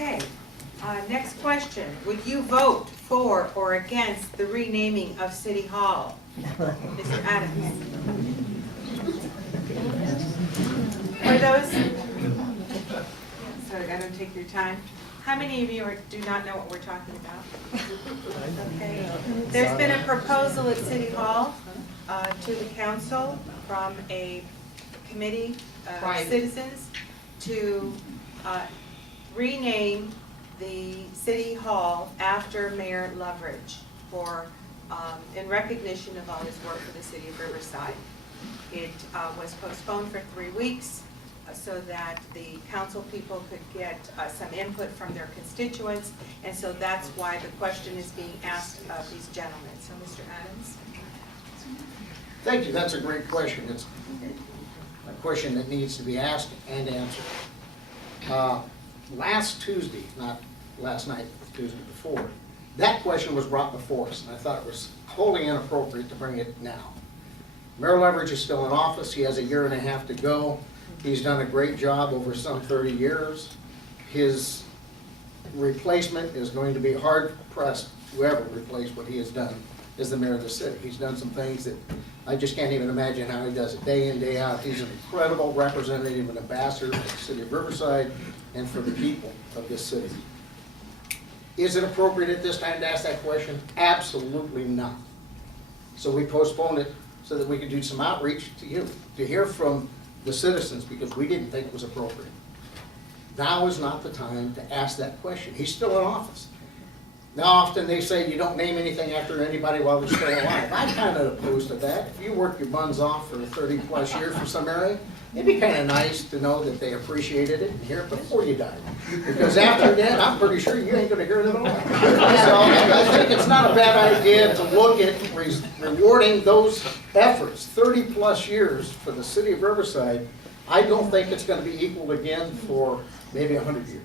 Okay, next question. Would you vote for or against the renaming of City Hall? Mr. Adams. For those, sorry, I don't take your time. How many of you do not know what we're talking about? Okay. There's been a proposal at City Hall to the council from a committee of citizens to rename the City Hall after Mayor Loveridge in recognition of all his work for the city of Riverside. It was postponed for 3 weeks so that the council people could get some input from their constituents, and so that's why the question is being asked of these gentlemen. So, Mr. Adams. Thank you. That's a great question. It's a question that needs to be asked and answered. Last Tuesday, not last night, but the Tuesday before, that question was brought before us, and I thought it was wholly inappropriate to bring it now. Mayor Loveridge is still in office. He has 1.5 years to go. He's done a great job over some 30 years. His replacement is going to be hard-pressed, whoever replaced what he has done as the mayor of the city. He's done some things that I just can't even imagine how he does it day in, day out. He's an incredible representative and ambassador for the city of Riverside and for the people of this city. Is it appropriate at this time to ask that question? Absolutely not. So we postponed it so that we could do some outreach to you, to hear from the citizens, because we didn't think it was appropriate. Now is not the time to ask that question. He's still in office. Now often they say you don't name anything after anybody while they're still alive. I'm kind of opposed to that. If you work your buns off for 30+ years for some area, it'd be kind of nice to know that they appreciated it and hear it before you die. Because after that, I'm pretty sure you ain't going to hear it at all. So I think it's not a bad idea to look at rewarding those efforts. 30+ years for the city of Riverside. I don't think it's going to be equal again for maybe 100 years.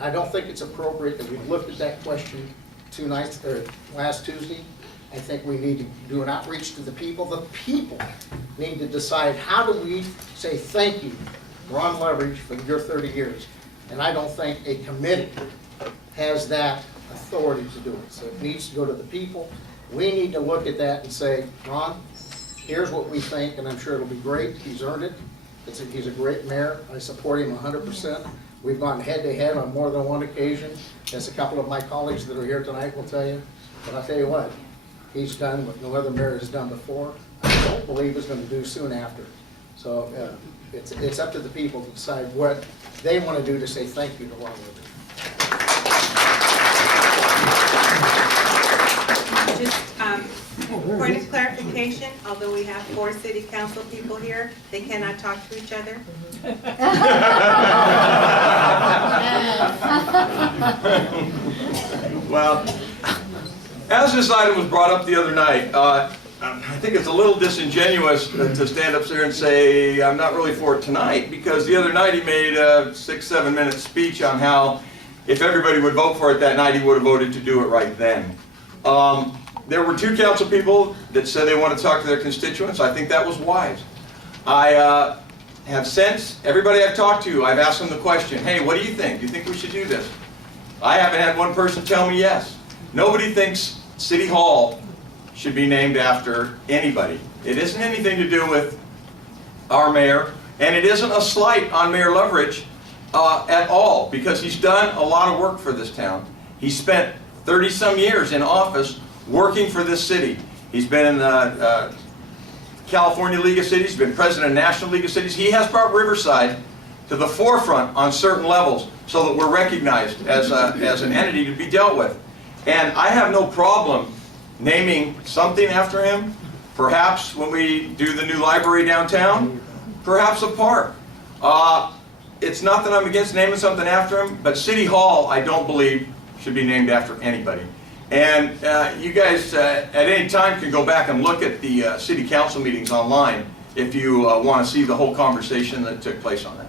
I don't think it's appropriate that we looked at that question last Tuesday. I think we need to do an outreach to the people. The people need to decide, how do we say thank you, Ron Loveridge, for your 30 years. And I don't think a committee has that authority to do it. So it needs to go to the people. We need to look at that and say, Ron, here's what we think, and I'm sure it'll be great. He's earned it. He's a great mayor. I support him 100%. We've gone head-to-head on more than one occasion, as a couple of my colleagues that are here tonight will tell you. But I'll tell you what, he's done what no other mayor has done before. I don't believe he's going to do soon after. So it's up to the people to decide what they want to do to say thank you to Ron Loveridge. Just point of clarification, although we have 4 city council people here, they cannot talk to each other. Well, as this item was brought up the other night, I think it's a little disingenuous to stand up there and say I'm not really for it tonight, because the other night he made a 6-7 minute speech on how if everybody would vote for it that night, he would have voted to do it right then. There were 2 council people that said they want to talk to their constituents. I think that was wise. I have since, everybody I've talked to, I've asked them the question, hey, what do you think? Do you think we should do this? I haven't had one person tell me yes. Nobody thinks City Hall should be named after anybody. It isn't anything to do with our mayor, and it isn't a slight on Mayor Loveridge at all, because he's done a lot of work for this town. He spent 30-some years in office working for this city. He's been in the California League of Cities, he's been president of National League of Cities. He has brought Riverside to the forefront on certain levels so that we're recognized as an entity to be dealt with. And I have no problem naming something after him, perhaps when we do the new library downtown, perhaps a park. It's not that I'm against naming something after him, but City Hall, I don't believe, should be named after anybody. And you guys at any time can go back and look at the city council meetings online if you want to see the whole conversation that took place on that.